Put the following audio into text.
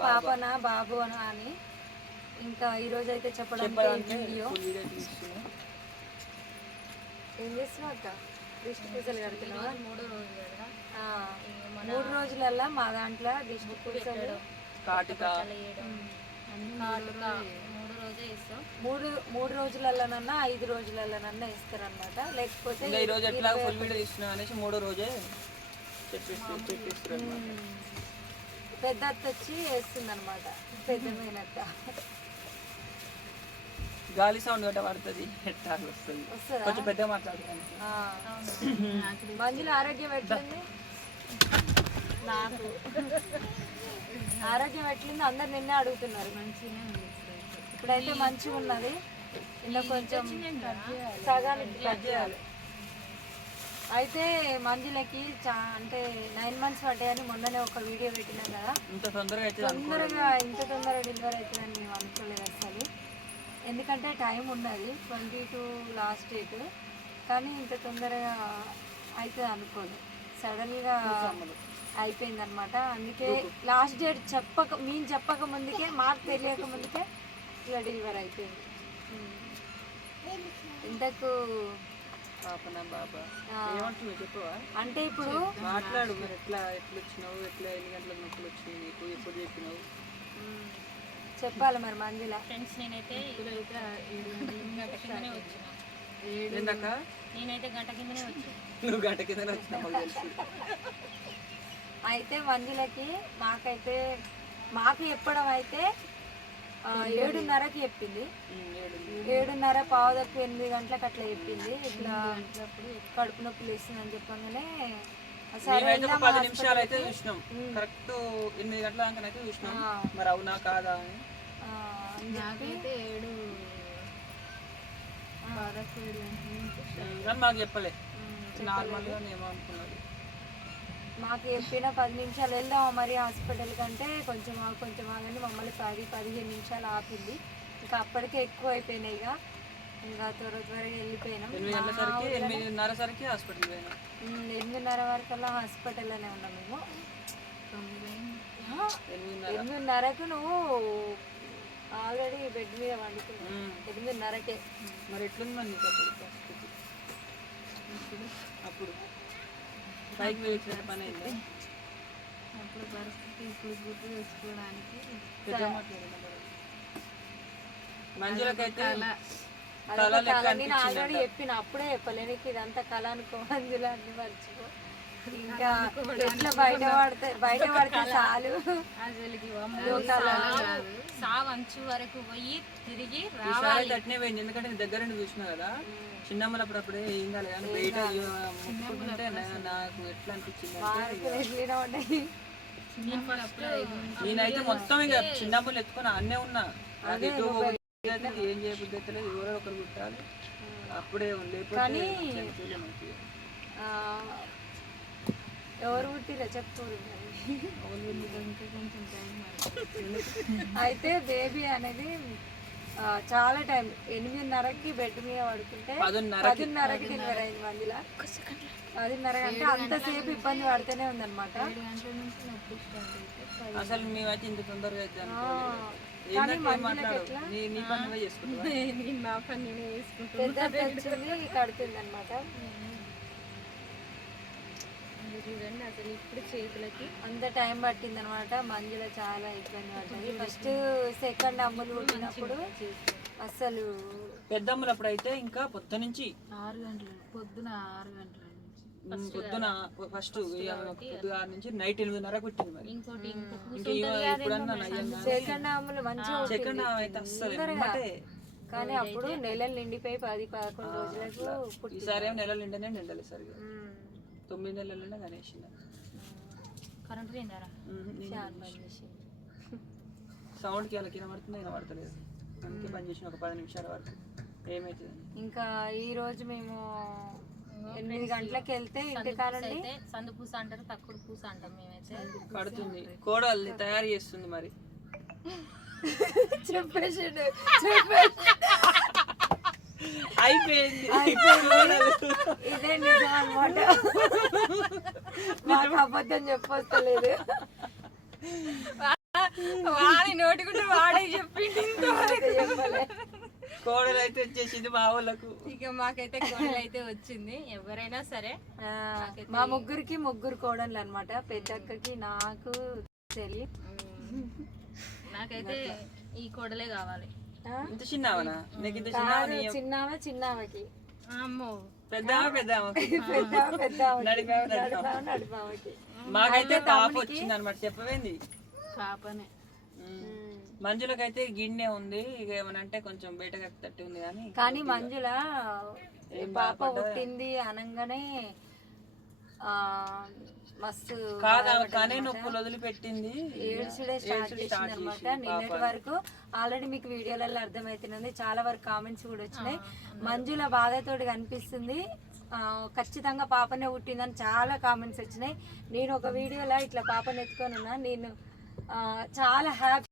పాపనా బాబు అనా అని ఇంకా ఈ రోజు అయితే చెప్పడానికి చెప్పడానికి వీడియో ఏం చేస్తున్నావు అక్క? దిష్టి పూజలు కడుతున్నావా? మూడో రోజు కదా. ఆ, మూడు రోజులల్లా మా దాంట్లో దిష్టి పూజలు. మూడు రోజే ఇస్తాం. మూడు మూడు రోజులలోనన్నా ఐదు రోజులలోనన్నా ఇస్తారనమాట లేకపోతే ఈ రోజు ఎట్లా ఫుల్ వీడియో అనేసి మూడో రోజే చెప్పేసి చెప్పేస్తారు అనమాట పెద్ద అత్త వచ్చి వేస్తుంది అనమాట పెద్ద మేనత్త. గాలి సౌండ్ గట్ట పడుతుంది. ఎట్లా వస్తుంది? కొంచెం పెద్దగా మాట్లాడుతాను ఆ. మంజుల ఆరోగ్యం ఎట్లుంది? నాకు. ఆరోగ్యం ఎట్లుంది? అందరు నిన్నే అడుగుతున్నారు. మంచిగానే ఉంది ఇప్పుడైతే. మంచిగా ఉన్నది ఇంకా కొంచెం సగానికి కట్ చేయాలి. అయితే మంజులకి చా అంటే నైన్ మంత్స్ పడ్డాయని మొన్ననే ఒక వీడియో పెట్టినాం కదా. ఇంత తొందరగా తొందరగా ఇంత తొందరగా డెలివరీ అవుతుందని మేము అనుకోలేదు అసలు ఎందుకంటే టైం ఉన్నది ట్వంటీ టూ లాస్ట్ డేట్. కానీ ఇంత తొందరగా అవుతుంది అనుకోదు సడన్గా అయిపోయింది అనమాట అందుకే లాస్ట్ డేట్ చెప్పక మేము చెప్పక ముందుకే మాకు తెలియక ముందుకే ఇలా డెలివరీ అయిపోయింది. ఇంతకు అంటే ఇప్పుడు మాట్లాడు మరి ఎట్లా ఎట్లా వచ్చినావు ఎట్లా ఎన్ని గంటలకు నొప్పులు వచ్చినాయి నీకు ఎప్పుడు చెప్పినావు? చెప్పాలి మరి మంజుల. ఫ్రెండ్స్ నేనైతే కిందనే ఏందక్క నేనైతే గంట కిందనే వచ్చిన. నువ్వు గంట కింద వచ్చినావు మాకు తెలుసు. అయితే మంజులకి మాకైతే మాకు చెప్పడం అయితే ఏడున్నరకి చెప్పింది. ఏడున్నర పావుదప్పు ఎనిమిది గంటలకు అట్లా చెప్పింది. ఇట్లా కడుపు నొప్పి చెప్పగానే మేమైతే ఒక వెళ్దామా పది నిమిషాలు అయితే? చూసినాం. కరెక్ట్ ఎనిమిది గంటల చూసినాం. మరి అవునా కాదా అని. ఆ, అని చెప్పి ఏడు కానీ మాకు చెప్పలే. నార్మల్గా ఏమో అనుకున్నది. మాకు చెప్పిన పది నిమిషాలు వెళ్దామా మరి హాస్పిటల్ కంటే కొంచెం కొంచెం ఆగని మమ్మల్ని పది పదిహేను నిమిషాలు ఆపింది. ఇంకా అప్పటికే ఎక్కువ అయిపోయినాయి ఇక. ఇంకా త్వర త్వరగా వెళ్ళిపోయినాం. ఎనిమిదిన్నర ఎనిమిదిన్నర వరకల్లా హాస్పిటల్లోనే ఉన్నాం మేము. ఎనిమిదిన్నరకు నువ్వు ఆల్రెడీ బెడ్ మీద వండుకున్నావు. ఎనిమిదిన్నరకే. మరి ఎట్లుంది మరి నీకు అప్పుడు పరిస్థితి? అప్పుడు. పైకి వేసిన పని అయిందా అప్పుడు పరిస్థితి ఇప్పుడు గుర్తు తెచ్చుకోవడానికి. మంజులకైతే నేను ఆల్రెడీ. చెప్పిన అప్పుడే చెప్పలే నీకు ఇదంతా కళ అనుకో అందులో అన్ని మర్చిపో. ఇంకా ఎట్లా బయట పడితే బయట పడితే చాలు. అసలుకి సావు అంచు వరకు పోయి తిరిగి అయితే అట్నే పోయింది. ఎందుకంటే నేను దగ్గర నుండి చూసినా కదా చిన్నమ్మలు అప్పుడప్పుడే ఏం కాలేదు కానీ బయట ముట్టుకుంటే నాకు ఎట్లా అనిపించింది నేనైతే మొత్తం ఇక చిన్నమ్మలు ఎత్తుకొని అన్నే ఉన్నా. అయితే ఏం చేయబుద్ధి ఎవరో ఒకరు కుట్టాలి. అప్పుడే లేకపోతే ఎవరు పుట్టిరా చెప్పుకోరు అయితే బేబీ అనేది చాలా టైం ఎనిమిదిన్నరకి బెడ్ మీద పడుకుంటే పదున్నర పదిన్నరకి డెలివరీ అయింది మందిలా పదిన్నర అంటే అంతసేపు ఇబ్బంది పడుతూనే ఉందన్నమాట. అసలు మేమైతే ఇంత తొందరగా పెద్ద వచ్చింది కడుతుంది అనమాట చూడండి. అసలు ఇప్పుడు చేతులకి అంత టైం పట్టింది అనమాట మంజుల చాలా ఇబ్బంది పడ్డది ఫస్ట్ సెకండ్ అమ్ములు పుట్టినప్పుడు అసలు పెద్దమ్మలు అప్పుడైతే ఇంకా పొద్దు నుంచి ఆరు గంటలు పొద్దున ఆరు గంటల పొద్దున ఫస్ట్ నుంచి నైట్ ఎనిమిదిన్నర పుట్టింది మరి. సెకండ్ అమ్ములు మంచిగా సెకండ్ అయితే అస్సలు కానీ అప్పుడు నెలలు నిండిపోయి పది పదకొండు రోజులకు ఈసారి నెలలు నిండనే నిండలే సరిగా. తొమ్మిది నెలల నిండా గణేష్ కరెంట్ పోయిందారా. సౌండ్కి వాళ్ళకి వినబడుతుంది వినబడతలేదు అందుకే పని చేసిన ఒక పది నిమిషాల వరకు. ఏమవుతుంది ఇంకా ఈ రోజు మేము ఎనిమిది గంటలకు వెళ్తే అయితే సందు పూస అంటారు తక్కువ పూస అంటాం మేమైతే. పడుతుంది. కోడల్ని తయారు చేస్తుంది మరి. చెప్పేసిండు చెప్పేసి అయిపోయింది. ఇదే నిజం అనమాట మాకు అబద్ధం చెప్పొస్తలేదు. వాడి నోటికుంటే వాడే ఇంతవరకు. కోడలు అయితే వచ్చేసింది మా వాళ్ళకు ఇక మాకైతే కోడలు అయితే వచ్చింది. ఎవరైనా సరే మా ముగ్గురికి ముగ్గురు కోడళ్ళు అనమాట పెద్దక్కకి నాకు చెల్లి. నాకైతే ఈ కోడలే కావాలి? ఇంత చిన్నవనా? నీకు ఇంత చిన్న కాదు చిన్నామె చిన్నామెకి అమ్మో. పెద్ద నడిపామె నడిపామెకి మాకైతే పాప వచ్చింది అనమాట చెప్పవేంది? కాపనే మంజులకైతే గిన్నె ఉంది ఇక ఏమనంటే కొంచెం బయటకు తట్టి ఉంది కానీ కానీ మంజుల పాప పుట్టింది అనగానే మస్తు కాదు నొప్పులు వదిలిపెట్టింది. ఏడ్చుడే స్టార్ట్ చేసింది. అనమాట నిన్నటి వరకు ఆల్రెడీ మీకు వీడియోలలో అర్థమవుతున్నది చాలా వరకు కామెంట్స్ కూడా వచ్చినాయి. మంజుల బాధతోటి కనిపిస్తుంది. ఆ, ఖచ్చితంగా పాపనే పుట్టిందని చాలా కామెంట్స్ వచ్చినాయి. నేను ఒక వీడియోలో ఇట్లా పాపను ఎత్తుకొని ఉన్నా. నేను చాలా హ్యాపీ